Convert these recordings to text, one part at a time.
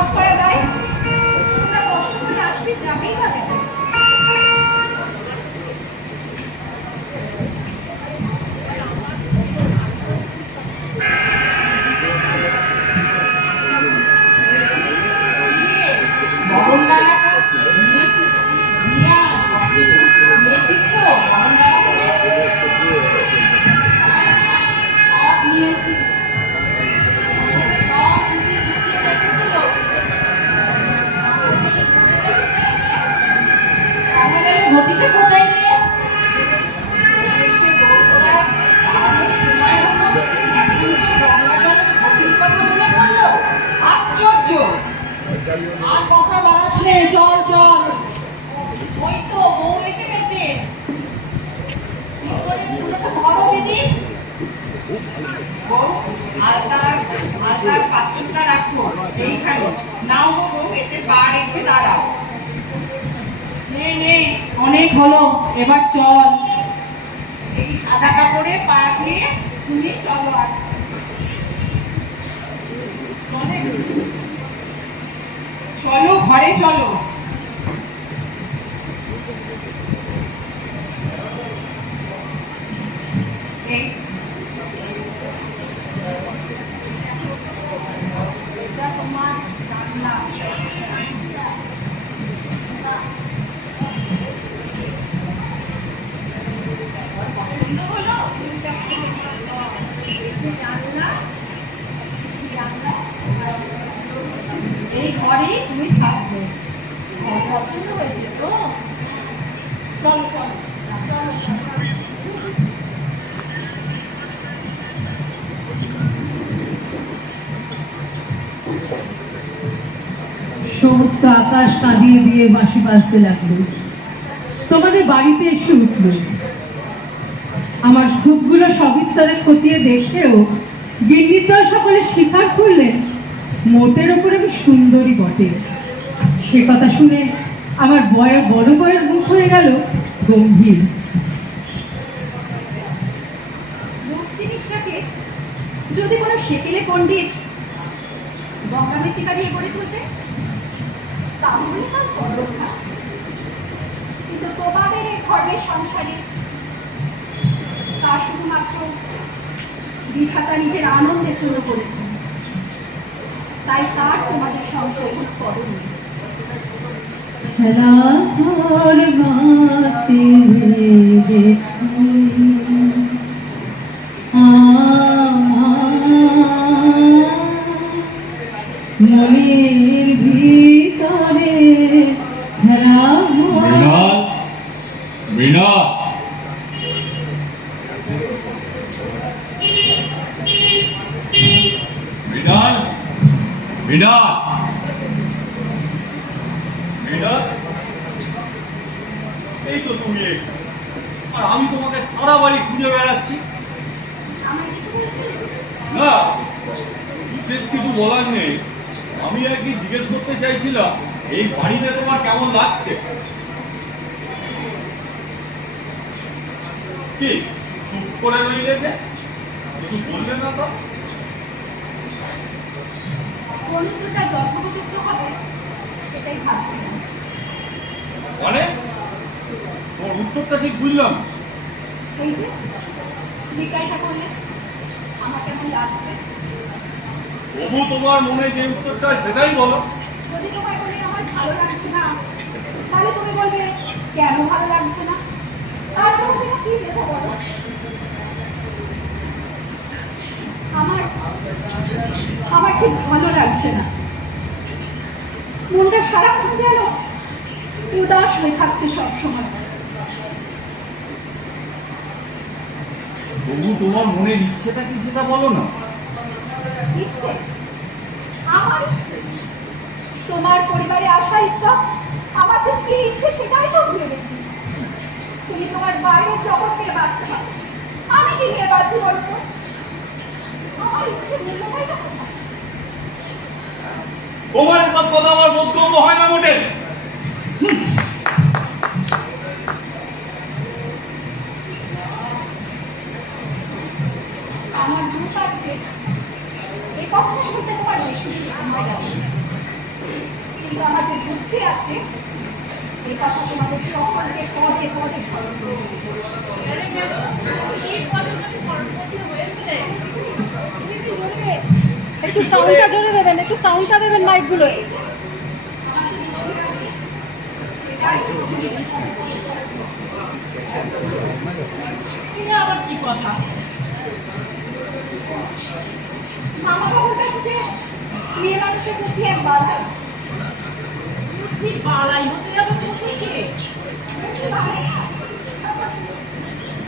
কাজ করা দায়, তোমরা কষ্ট করে আসবে, যাবেই বা কেন? আর কথা বাড়াস নে, চল চল। ওই তো বউ এসে গেছে। ঠিক করে ফুলটা ধরো দিদি। বউ আলতার পাত্রটা রাখো এইখানে। নাও বউ, এতে পা রেখে দাঁড়াও। নে নে, অনেক হলো, এবার চল। এই সাদা কাপড়ে পা দিয়ে তুমি চলো। আর চলে, চলো ঘরে চলো। এই তোমার রান্না। পছন্দ হলো এই ঘরেই তুমি থাকবে। ঘর পছন্দ হয়েছে তো? চলো চলো। সমস্ত আকাশ কাঁদিয়ে দিয়ে বাঁশি বাজতে লাগলো। তোমাদের বাড়িতে এসে উঠল। আমার খুঁতগুলো সবিস্তারে খতিয়ে দেখতেও গিন্নিদা সকলে স্বীকার করলেন মোটের ওপর আমি সুন্দরী বটে। সে কথা শুনে আমার বড় বয়ের মুখ হয়ে গেল গম্ভীর। রূপ জিনিসটাকে যদি কোনো সেকেলে পণ্ডিত গঙ্গা মৃত্তিকা দিয়ে গড়ে তুলতে, তাহলে তার কলঙ্কা। কিন্তু তোমাদের এই ধর্মের সংসারে তা শুধুমাত্র বিধাতা নিজের আনন্দের জন্য করেছেন, তাই তার তোমাদের সংসারে কোনো কদর নেই। খেলা ঘর বাতে মনের ভিতরে খেলা মৃণাল, মৃণাল, মৃণাল, মৃণাল, এই তো তুমি। আর আমি তোমাকে সারা বাড়ি খুঁজে বেড়াচ্ছি। না, বিশেষ কিছু বলার নেই। আমি আর কি জিজ্ঞেস করতে চাইছিলাম, এই বাড়িতে তোমার কেমন লাগছে? কি চুপ করে রইলে যে, কিছু বললে না তো? কোন উত্তরটা যথোপযুক্ত হবে সেটাই ভাবছিলাম। মানে তোর উত্তরটা ঠিক বুঝলাম। এই যে জিজ্ঞাসা করলে আমার কেমন লাগছে, তবু তোমার মনে যে উত্তরটা সেটাই বলো। যদি তোমার বলে আমার ভালো লাগছে না, তাহলে তুমি বলবে কেন ভালো লাগছে না। তার জন্য তুমি কি দেবো বলো? আমার ঠিক ভালো লাগছে না। মনটা সারাক্ষণ যেন উদাস হয়ে থাকছে সবসময়। তবু তোমার মনের ইচ্ছেটা কি সেটা বলো না। ইচ্ছে? আমার ইচ্ছে? তোমার পরিবারে আসা ইচ্ছা, আমার যে কি ইচ্ছে সেটাই তো ভুলে গেছি। তুমি তোমার বাইরের জগৎ নিয়ে বাঁচতে পারো, আমি কি নিয়ে বাঁচি বলতো? আমার ইচ্ছে মূল্যটাই না কোথায়? তোমার এসব কথা আমার বোধগম্য হয় না মোটে। আমার রূপ আছে এ কথা শুনতে তোমার বেশি সময় লাগে। কিন্তু আমার যে বুদ্ধি আছে এ কথা তোমাদের সকলকে পদে পদে স্মরণ করবে। একটু সাউন্ডটা জোরে দেবেন, একটু সাউন্ডটা দেবেন মাইকগুলো। আবার কি কথা? মামা বাবুর কাছে যে মেয়ে মানুষের বুদ্ধি এক বাধাই, তুই বালাই হতে যাবে কোথেকে?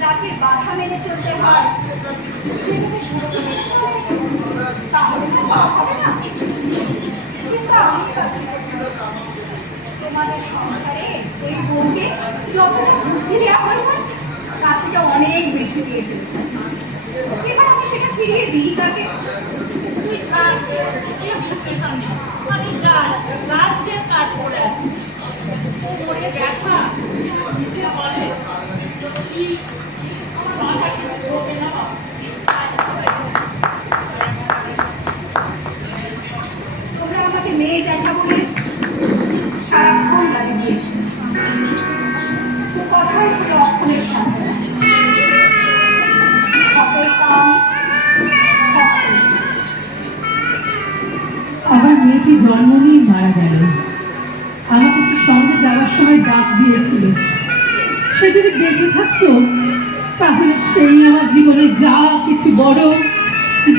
যাকে বাধা মেনে চলতে হয় সে যদি সুরক্ষা মেনে চলে তাহলে তো পাপ হবে না। কিন্তু আমি বা কি করব? তোমাদের সংসারে এই বউকে যতটা বুদ্ধি দেওয়া হয়েছে তার থেকে অনেক বেশি দিয়ে ফেলেছে। এবার আমি সেটা ফিরিয়ে দিই তাকে। তুই থাক, এই বিশ্লেষণ নেই। আমি যাই, রাজ্যের কাজ করে আছি। কোমরে ব্যথা, নিচে বলে কি মাথা কিছু ঢোকে না। তোমরা আমাকে মেয়ে জ্যাঠা বলে সারাক্ষণ গালি দিয়েছ। তো কথার কোনো অক্ষরের সাথে আমার মেয়েটি জন্ম নিয়ে মারা গেল। আমাকে সে সঙ্গে যাওয়ার সময় ডাক দিয়েছিল। সে যদি বেঁচে থাকতো তাহলে সেই আমার জীবনে যা কিছু বড়,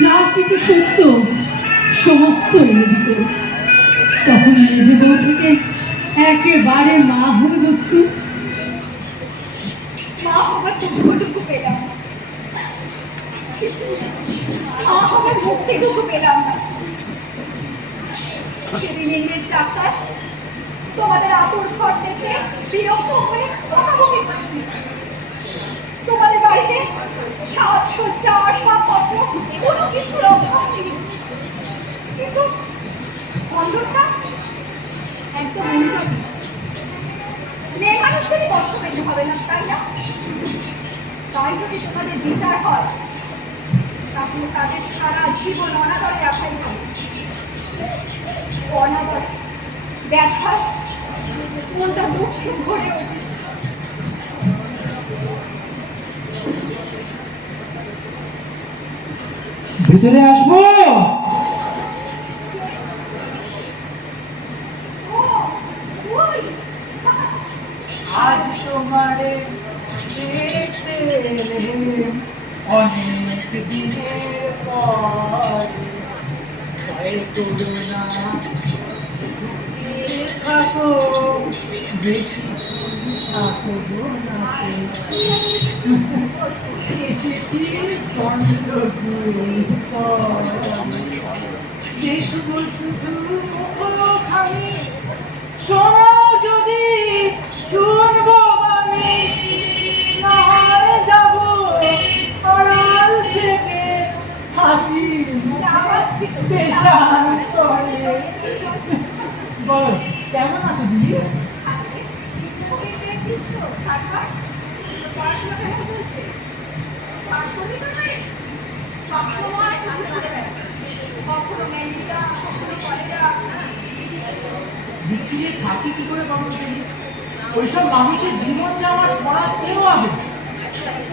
যা কিছু সত্য সমস্ত এনে দিত। তখন মেজ বউ থেকে একেবারে মা হয়ে বসত। মা হবার টুকু পেলাম না, মা হবার মুক্তিটুকু পেলাম না। সেদিন ইংরেজ ডাক্তার তোমাদের আতুর ঘর দেখে বিরক্ত হয়ে বকাবকি করছি। তোমাদের বাড়িতে সাজসজ্জা আসবাবপত্র কোনো কিছু অভাব নেই, কিন্তু অন্দরটা একদম উল্টো দিচ্ছে। মেয়ে মানুষদেরই কষ্ট পেতে হবে না, তাই না? তাই যদি তোমাদের বিচার হয় তাহলে তাদের সারা জীবন অনাদরে রাখাই হবে। অনাদরে ব্যথায় মনটা দুঃখে ভরে ওঠে। ভিতরে আসবো? ও, ওই, আজ তোমারে দেখতে এলেম অনেক দিনের পর। ভয় করো না, সুখে থাকো, বেশি থাকো না। এসেছি গণ্ডগোলের পর। দেখবো শুধু মুখখানি, শোনো যদি শুনবো মানে, না হয় যাবো আড়াল থেকে হাসি যাওয়াচ্ছি তো, দেশান্তরে। বল কেমন আছো দিদি? তুমি পেয়েছিস তো, তারপর পড়াশোনা কেমন চলছে? পাস করবি তো নাই? সবসময় তুমি ঘুরে বেড়াচ্ছিস, কখনো ম্যালেরিয়া, কখনো কলেরা। বিক্রিয়ে থাকি কি করে বলো দিদি? ওইসব মানুষের জীবন যে আমার পড়ার চেয়েও আগে।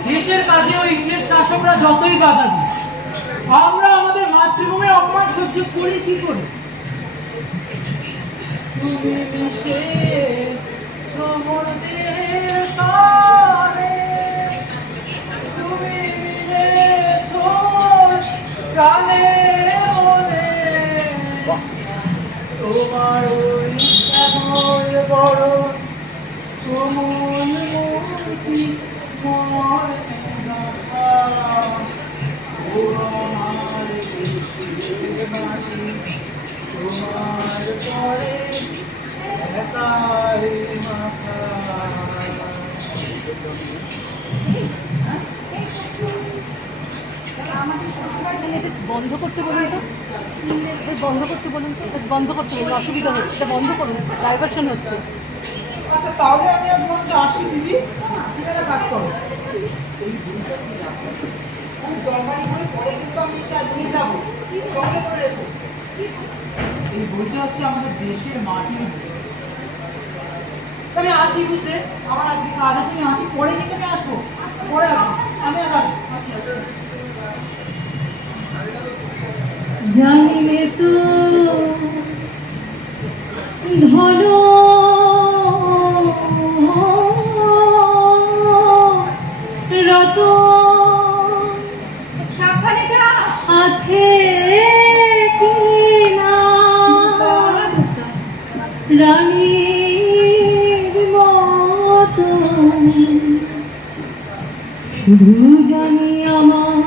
দেশের কাজেও ইংরেজ শাসকরা যতই বাধা দিই, আমরা আমাদের মাতৃভূমির অপমান সহ্য করি কি করে? তুমি মিশে সমর দেহের সনে, তুমি মিলেছ প্রাণে মনে। তোমার ওই শ্যামল বরণ, কোমল মূর্তি মরে না। ও আমার দেশের মাটি, তোমার পরে একাই মাথা। এই সত্যি আমাদের শ্বশুরবাড়ি এটা বন্ধ করতে বলুন তো, এটা বন্ধ করতে বলুন তো, এটা বন্ধ করতে বলুন, অসুবিধা হচ্ছে, এটা বন্ধ করুন, ডাইভারশন হচ্ছে। আচ্ছা তাহলে আমি আজ মঞ্চে আসি দিদি, তুমি একটা কাজ করো, এই বইটা দিয়ে রাখো। আমি দরকারি বই পরে কিন্তু আমি এসে আর নিয়ে যাবো, সঙ্গে করে রেখো। এই এই বইটা হচ্ছে আমাদের দেশের মাটির বই। আমি আসি, বুঝলে আমার আজকে কাজ আছে, আমি আসি, পরে কিন্তু আমি আসবো, পরে আসবো, আমি আজ আসি, আসি, আসি, আসি। জানিলে তো ধন রত সাবধানে যাস। আছে কি না রানীর মতো, শুধু জানি আমার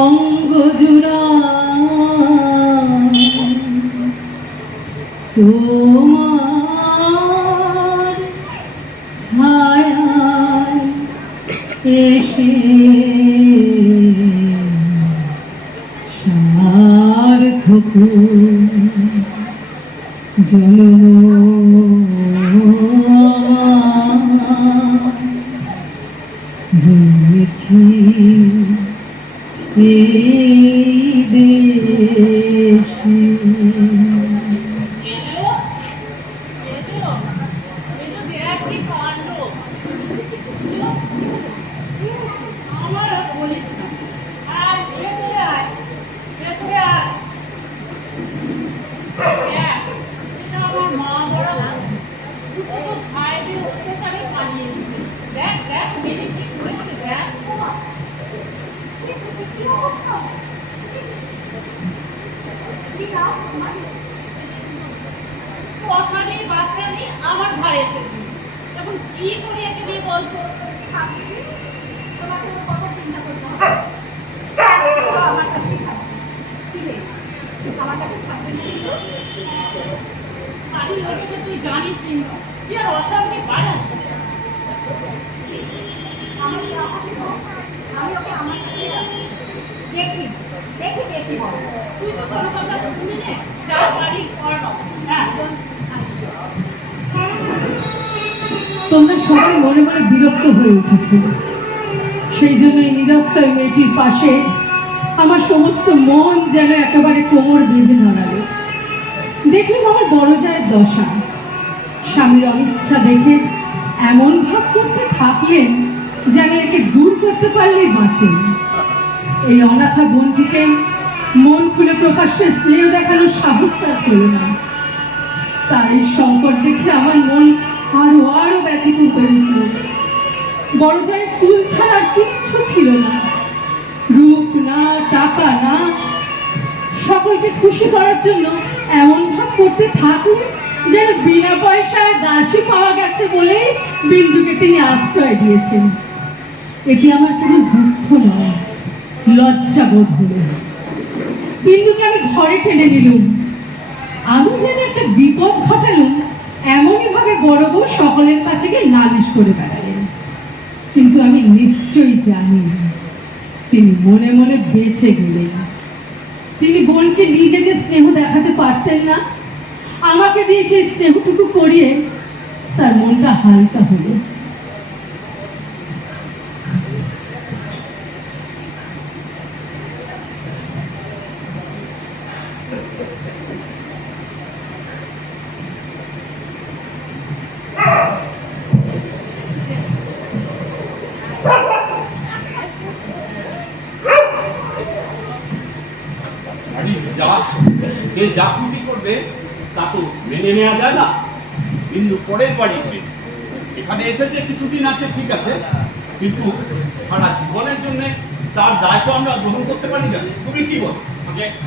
অঙ্গ জোড়া তোমার ছায়ায় এসে সার্থক জন্ম জন্মেছি এই দেশে। আমার আর বলিস না। আর ভেতরে আয়, ভেতরে আয়। দেখ, এটা আমার মা বড় বোন। দুটো তো ভাইদের অত্যাচারে পালিয়ে এসেছে। দেখ দেখ মেরে কি করেছে দেখ। ছি, ছি, ছি, কি অবস্থা! ইস! কি নাম তোমার? কথা নেই বার্তা নেই, আমার ঘরে এসেছে। এখন কি করি একে নিয়ে বলতো? থাকবে, তোমাকে ওর কথা চিন্তা করতে হবে। ও আমার কাছেই থাকবে। ফিরে, আমার কাছে থাকবে না কিন্তু। বাড়ি লোকে তো তুই জানিস কিন্তু তুই আর অশান্তি বাড়াস না। আমার যা হবে হোক, আমি ওকে আমার কাছেই রাখবো। দেখি, দেখি কে কি বলে। তুই তো কোনো কথা শুনবি না, যা পারিস কর বাবা। হ্যাঁ তোমরা সবাই মনে মনে বিরক্ত হয়ে উঠেছিল, সেই জন্য এই নিরশ্রয় মেয়েটির পাশে আমার সমস্ত মন যেন একেবারে কোমর বেঁধে দাঁড়ালো। দেখলাম আমার বড় জায়ের দশা, স্বামীর অনিচ্ছা দেখে এমন ভাব করতে থাকলেন যেন একে দূর করতে পারলেই বাঁচেন। এই অনাথা বোনটিকে মন খুলে প্রকাশ্যে স্নেহ দেখানোর সাহস তার হলো না। তার এই সংকট দেখে আমার মন আরো আরো ব্যথিত হয়ে উঠল। বড় জায়ের কুল ছাড়া আর কিচ্ছু ছিল না, রূপ না, টাকা না। সকলকে খুশি করার জন্য এমন ভাব করতে থাকলেন যেন বিনা পয়সায় দাসী পাওয়া গেছে বলেই বিন্দুকে তিনি আশ্রয় দিয়েছেন। এতে আমার কোনো দুঃখ নয়, লজ্জা বোধ হলো। বিন্দুকে আমি ঘরে টেনে নিলুম। আমি যেন একটা বিপদ ঘটালুম এমনই ভাবে বড় বউ সকলের কাছে গিয়ে নালিশ করে বেড়ালেন। কিন্তু আমি নিশ্চয়ই জানি তিনি মনে মনে বেঁচে গেলেন। তিনি বোনকে নিজে যে স্নেহ দেখাতে পারতেন না, আমাকে দিয়ে সেই স্নেহটুকু করিয়ে তার মনটা হালকা হলো। যে যা খুশি করবে তা তো মেনে নেওয়া যায় না। কিন্তু পরের বাড়ি হয়ে এখানে এসেছে, কিছুদিন আছে ঠিক আছে, কিন্তু সারা জীবনের জন্য তার দায়িত্ব আমরা গ্রহণ করতে পারি না। তুমি কি বল?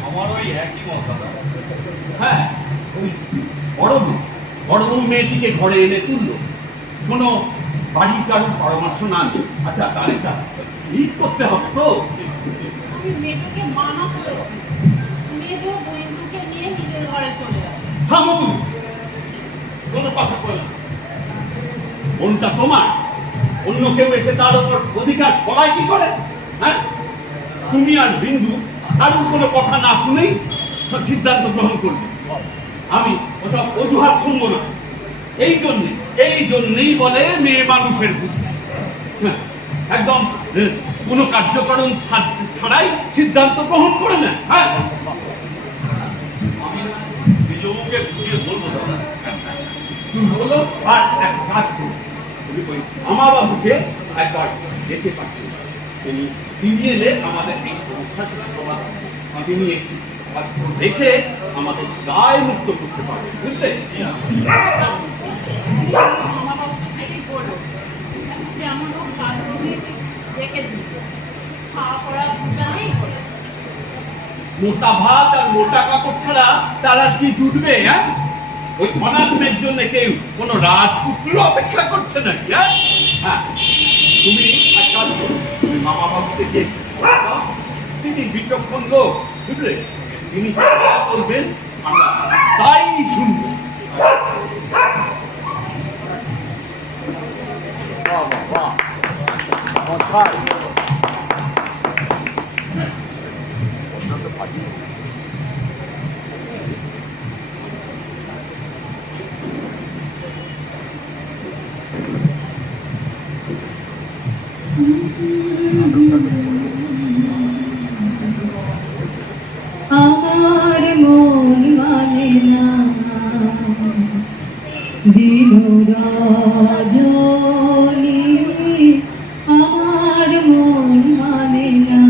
আমার ওই একই মত দাদা। হ্যাঁ, ওই বড় বউ মেয়েটিকে ঘরে এনে তুললো, কোনো বাড়ির কারোর পরামর্শ না নিয়ে। আচ্ছা, তার একটা ঠিক করতে হবে তো। আমি মেয়েটাকে মানা করেছি, মেজ বন্ধুকে নিয়ে নিজের ঘরে চলে যাবে। থামো তুমি, কোনো কথা বলো না। বোনটা তোমার, অন্য কেউ এসে তার উপর অধিকার ফলায় কি করে? হ্যাঁ, তুমি আর বিন্দু কারোর কোনো কথা না শুনেই সব সিদ্ধান্ত গ্রহণ করবে। আমি ওসব অজুহাত শুনবো না। এই জন্যেই বলে মেয়ে মানুষের বুদ্ধি। হ্যাঁ, একদম কোনো কার্যকরণ ছাড়াই সিদ্ধান্ত গ্রহণ করে না। হ্যাঁ, হলো আর এক কাজ করো, তুমি ওই আমাবাবুকে একবার দেখে পাঠিয়ে দাও। তিনি এলে আমাদের এই সমস্যাটি সমাধান হবে। তিনি একটু দেখে আমাদের দায় মুক্ত করতে পারবে, বুঝলে? মোটা ভাত আর মোটা কাপড় ছাড়া তারা কি জুটবে? হ্যাঁ, ওই অনাথ মেয়ের জন্য কেউ কোনো রাজপুত্র অপেক্ষা করছে নাকি? হ্যাঁ, তুমি এক কাজ করো, তুমি মামা বাবু থেকে তিনি বিচক্ষণ লোক, বুঝলে? তিনি যা বলবেন আমরা তাই শুনবো। আমার মন মানে না দিন রজনী, আমার মন মানে না।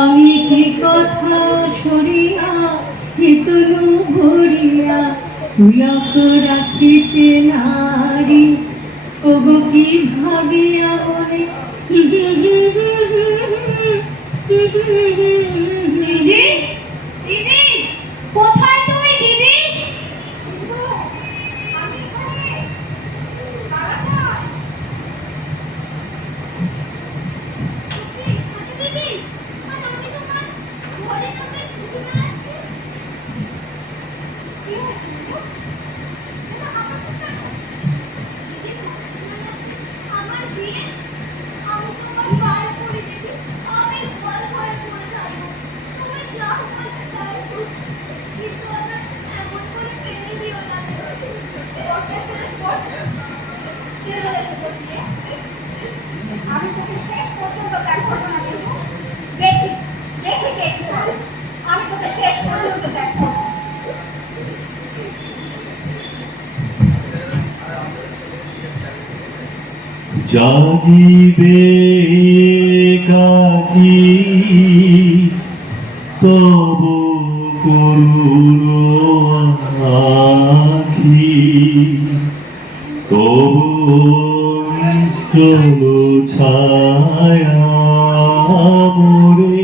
আমি কি কথা সরিয়া হিতনু ভরিয়া তুলক রাখিতে নারী, ওগো কি ভাবিয়া মনে দিদি, দিদি, কোথায় তুমি দিদি? আমি এখানে। তাড়াতাড়ি। আচ্ছা দিদি, আর আমি তোমার ঘরে নামে খুঁজে বেড়াচ্ছি। কি হয়েছে দিদি? না, আমার তো শোনো। দিদি ভাবছিল না আমার বিয়ে, আমি তোমার পায়ে পড়ি দিদি, আমি তোমার ঘরে পড়ে থাকবো, তুমি যা বলতে তাই করো। কিন্তু আমার এমন করে ফেলে দিও না। কি হয়েছে তোর বিয়ে? আমি তোকে শেষ পর্যন্ত ত্যাগ করবো না কিন্তু। দেখি দেখি কে কি করে। আমি তোকে শেষ পর্যন্ত ত্যাগ করবো। জাগিবে কাকি তব করুণ আখি, তব চলো ছায়া মোরে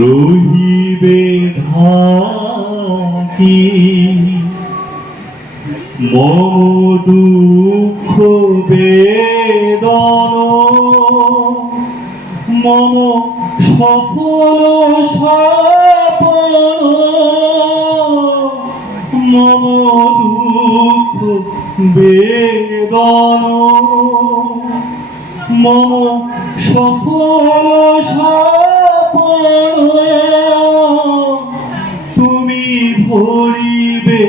রহিবে ঢাকি। মম দুঃখ বেদন মম সফল স্বপন, মম দুঃখ বেদন মম সফল স্বপন, তুমি ভরিবে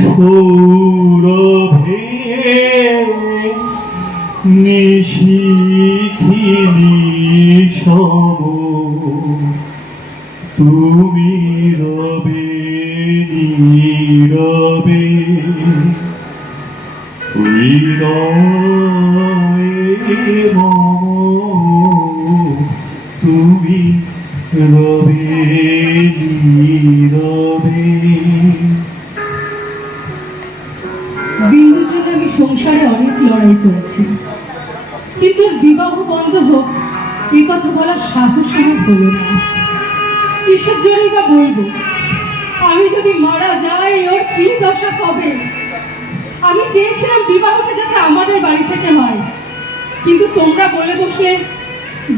সৌরভে নিশীথি নিশম, তুমি রবে নীরবে হৃদয়ে মম, তুমি রবে নীরবে। বিন্দুর জন্য আমি সংসারে অনেক লড়াই করেছি, কিন্তু ওর বিবাহ বন্ধ হোক এই কথা বলার সাহস আমার হলো না। কিসের জন্যই বা বলবো? আমি যদি মারা যাই ওর কি দশা হবে? আমি চেয়েছিলাম বিবাহটা যাতে আমাদের বাড়ি থেকে হয়, কিন্তু তোমরা বলে বসলে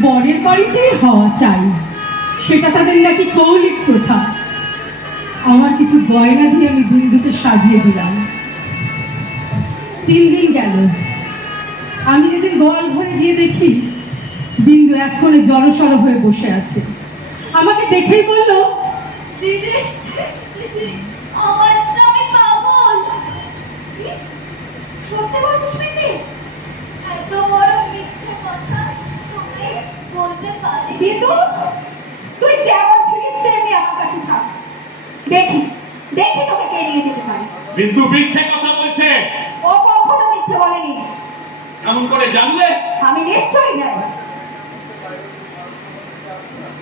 বরের বাড়িতেই হওয়া চাই, সেটা তাদের নাকি কৌলিক প্রথা। আমার কিছু গয়না দিয়ে আমি বিন্দুকে সাজিয়ে দিলাম। 3 দিন গেল, আমি যেদিন গোয়াল ঘরে গিয়ে দেখি বিন্দু এক কোণে জড়সড় হয়ে বসে আছে। আমাকে দেখেই বলল, দিদি, দিদি, আমার তো আমি পাগল। কি? সত্যি বলছিস দিদি? এত বড় মিথ্যে কথা তুমি বলতে পারি? বিন্দু, তুই যেমন ছিলিস তেমনি আমার কাছে থাক। দেখি দেখি তোকে কে নিয়ে যেতে পারে। বিন্দু মিথ্যে কথা বলছে। ও কখনো মিথ্যে বলেনি। এমন করে জানলে? আমি নিশ্চয়ই জানি।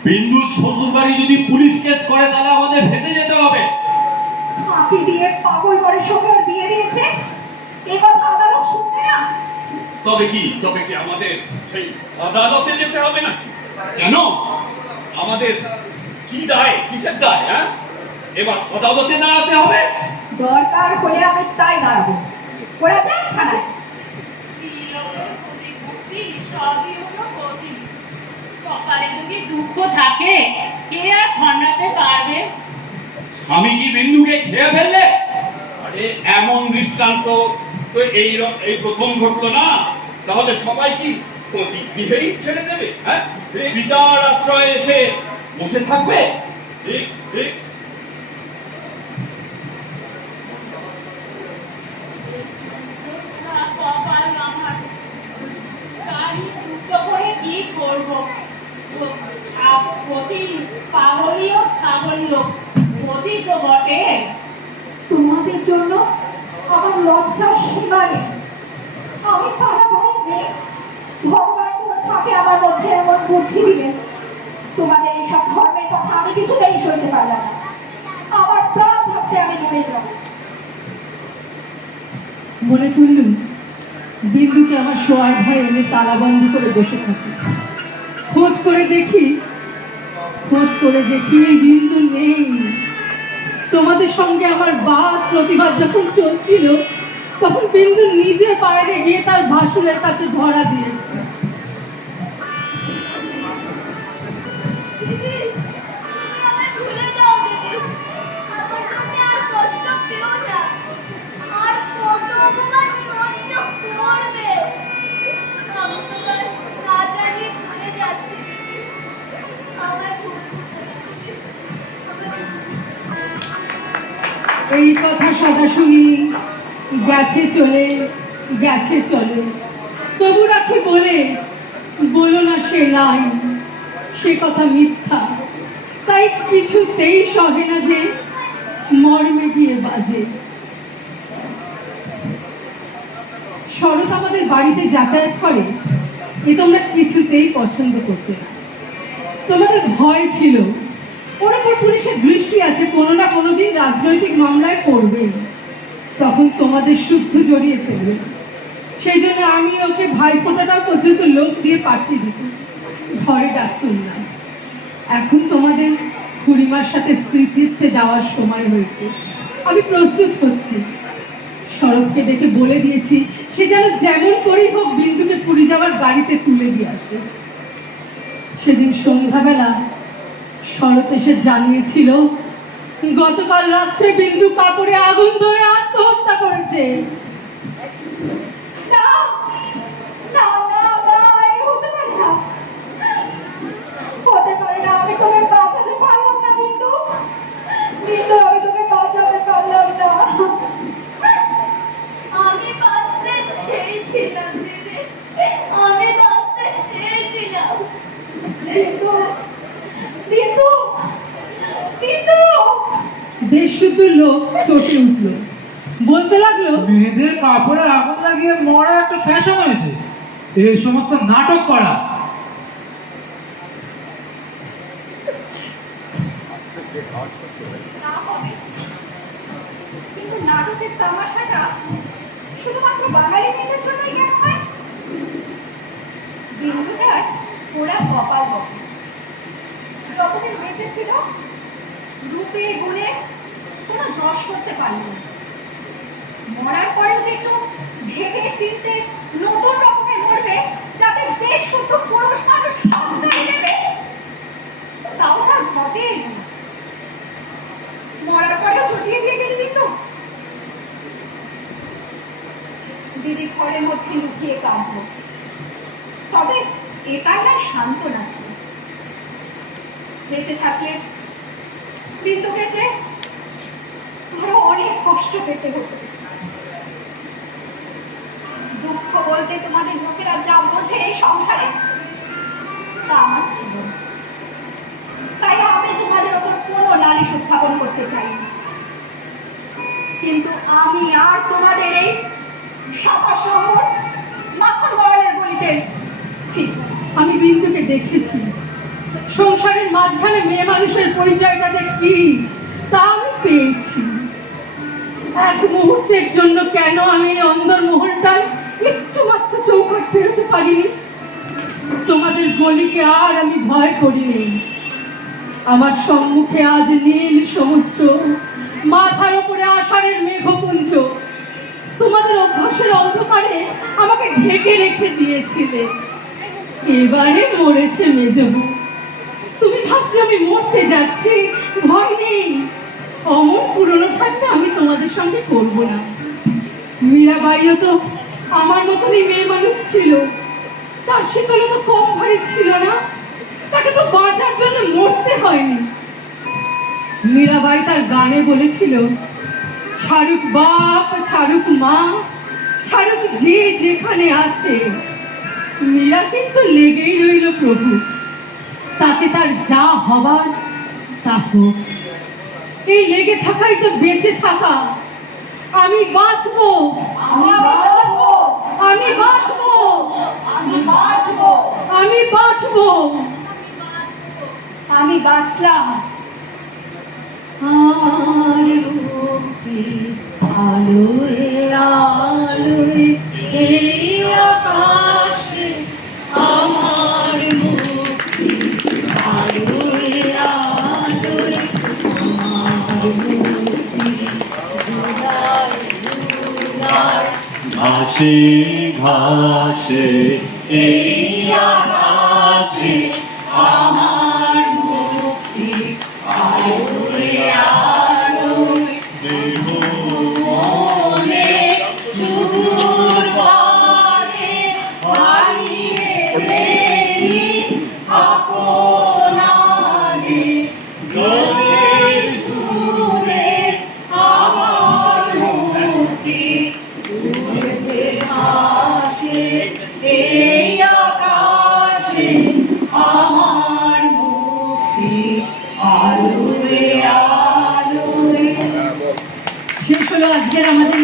বিন্দুর শ্বশুর বাড়ি যদি পুলিশ কেস করে তাহলে আমাদের ভেসে যেতে হবে। ফাঁকি দিয়ে পাগল বরের সঙ্গে ওর বিয়ে দিয়েছে, এ কথা আদালত শুনবে না। তবে কি আমাদের সেই আদালতে যেতে হবে নাকি? কেন? আমাদের কি দায়, কিসের দায়? হ্যাঁ, এবার আদালতে দাঁড়াতে হবে। দরকার হলে আমি তাই দাঁড়াবো। ওরা যাক থানায়। স্ত্রীলোকের ক্ষতি সবই হলো ক্ষতি। কপালে যদি দুঃখ থাকে কে আর খণ্ডাতে পারবে? আমি কি বিন্দুকে খেয়ে ফেললে? আরে এমন দৃষ্টান্ত তো এই প্রথম ঘটলো না। তাহলে সবাই কি প্রতিগৃহেই ছেড়ে দেবে? হ্যাঁ, পিতার আশ্রয়ে এসে বসে থাকবে? ঠিক ঠিক। কপাল আমার, গাড়ি দুঃখ করে কি করবো? পতি পাগলই হোক ছাগলই হোক, পতি তো বটে। তোমাদের জন্য আমার লজ্জার সীমা নেই। আমি পাড়া বাড়ির মেয়ে। ভগবান কোন ফাঁকে আমার মধ্যে এমন বুদ্ধি দিলেন। তোমাদের এইসব ধর্মের কথা আমি কিছুতেই সইতে পারলাম না। আমার প্রাণ থাকতে আমি লড়ে যাব। মনে করলুম বিন্দুকে আমার শোয়ার ঘরে এনে তালাবন্ধ করে বসে থাকি। খোঁজ করে দেখি বিন্দু নেই। তোমাদের সঙ্গে আমার বাদ প্রতিবাদ যখন চলছিল তখন বিন্দু নিজে বাইরে গিয়ে তার ভাসুরের কাছে ধরা দিয়েছে। দিদি, তুমি আমায় ভুলে যাও দিদি। আমার সঙ্গে আর কষ্ট পেও না। আর কত অপমান সহ্য করবে? আমি তোমার না জানিয়ে ভুলে যাচ্ছি দিদি। আমায় ভুল এই কথা সদা শুনি, গেছে চলে। তবু রাখি বলো না সে নাই, সে কথা মিথ্যা। তাই কিছুতেই সহে না যে মর্মে গিয়ে বাজে। শরৎ আমাদের বাড়িতে যাতায়াত করে, এ তোমরা কিছুতেই পছন্দ করতে না। তোমাদের ভয় ছিল ওর উপর পুলিশের দৃষ্টি আছে, কোনো না কোনো দিন রাজনৈতিক মামলায় পড়বে, তখন তোমাদের শুদ্ধ জড়িয়ে ফেলবে। সেই জন্য আমি ওকে ভাইফোঁটাটা পর্যন্ত লোক দিয়ে পাঠিয়ে দিত, ঘরে ডাকতুম না। এখন তোমাদের খুড়িমার সাথে স্মৃতিতে যাওয়ার সময় হয়েছে, আমি প্রস্তুত হচ্ছি। শরৎকে ডেকে বলে দিয়েছি সে যেন যেমন করেই হোক বিন্দুকে পুরী যাওয়ার গাড়িতে তুলে দিয়ে আসে। সেদিন সন্ধ্যাবেলা শরৎ এসে জানিয়েছিল গতকাল রাত্রে বিন্দু কাপড়ে আগুন ধরে আত্মহত্যা করেছে। না না না না, এই হতে পারে না। আমি তোকে বাঁচাতে পারলাম না বিন্দু। আমি তোকে বাঁচাতে পারলাম না। আমি বাঁচতে চেয়েছিলাম দিদি। আমি বাঁচতে চেয়েছিলাম। বিন্দু বিন্দু বিন্দু। দেশ শুদ্ধ লোক চটে উঠল, বলতে লাগলো মেয়েদের কাপড়ে আগুন লাগিয়ে মরা একটা ফ্যাশন হয়েছে, এই সমস্ত নাটক করা। না হবে, কিন্তু নাটকের তামাশাটা শুধুমাত্র বাঙালি মেয়েদের জন্যই কেন হয়? বিন্দুটার ওরা কপাল হবে। যতদিন বেঁচে ছিল রূপে গুণে কোনো যশ করতে পারল না। মরার পরেও যে একটু ভেবে চিনতে নতুন রকমের মরবে, যাতে দেশ শুদ্ধ পুরুষ মানুষ হাততালি দেবে, তাও তার ঘটেই না। মরার পরেও ছুটিয়ে দিয়ে গেলি কিন্তু দিদি ঘরের মধ্যে লুকিয়ে কাঁদব। তবে এটাই না সান্ত্বনা ছিল। বেঁচে থাকলে বিন্দুকে যে আরো অনেক কষ্ট পেতে হতো। দুঃখ বলতে তোমাদের লোকেরা যা বোঝে এই সংসারে তা আমার ছিল না। তাই আমি তোমাদের ওপর কোনো নালিশ উত্থাপন করতে চাই না। কিন্তু আমি আর তোমাদের এই সাফা শহর মাখন বড়ালের গলিতে ঠিক আমি বিন্দুকে দেখেছি। সংসারের মাঝখানে মেয়ে মানুষের পরিচয়টা যে কি তা আমি পেয়েছি। এক মুহূর্তের জন্য কেন আমি এই অন্দর মহলটার একটু মাত্র চৌকাট ফেরোতে পারিনি। তোমাদের গলিকে আর আমি ভয় করিনি। আমার সম্মুখে আজ নীল সমুদ্র, মাথার উপরে আষাঢ়ের মেঘপুঞ্জ। তোমাদের অভ্যাসের অন্ধকারে আমাকে ঢেকে রেখে দিয়েছিলে। এবারে মরেছে মেজবু। তুমি ভাবছো আমি মরতে যাচ্ছি? ভয় নেই, অমর পুরনো ঠাট্টা আমি তোমাদের সঙ্গে করব না। মীরাবাইও তো আমার মতনই মেয়ে মানুষ ছিল, তার শিকলও তো কম ভারী ছিল না, তাকে তো বাঁচার জন্য মরতে হয়নি। মীরাবাই তার গানে বলেছিল, ছাড়ুক বাপ ছাড়ুক মা ছাড়ুক যে যেখানে আছে, মীরা কিন্তু লেগেই রইল প্রভু, তাতে তার যা হবার তা হোক। এই লেগে থাকাই তো বেঁচে থাকা। আমি বাঁচবো, আমি বাঁচবো, আমি বাঁচবো, আমি বাঁচবো, আমি বাঁচবো। আমি বাঁচলাম। আর মুক্তি আলোয় আলোয় এই আকাশে, আমার মুক্তি আলোয় আলোয়, আমার মুক্তি ধুলায় ধুলায় ঘাসে ঘাসে এই আকাশে, আমার মুক্তি আলোয় আলোয়, দেহ মনে সুদূর পারে হারিয়ে ফেলি আপনারে, গানের সুরে আমার মুক্তি উড়তে আসে এই আকাশে, আমার মুক্তি আলোয় আলোয়। শেষ হলো আজকের আমাদের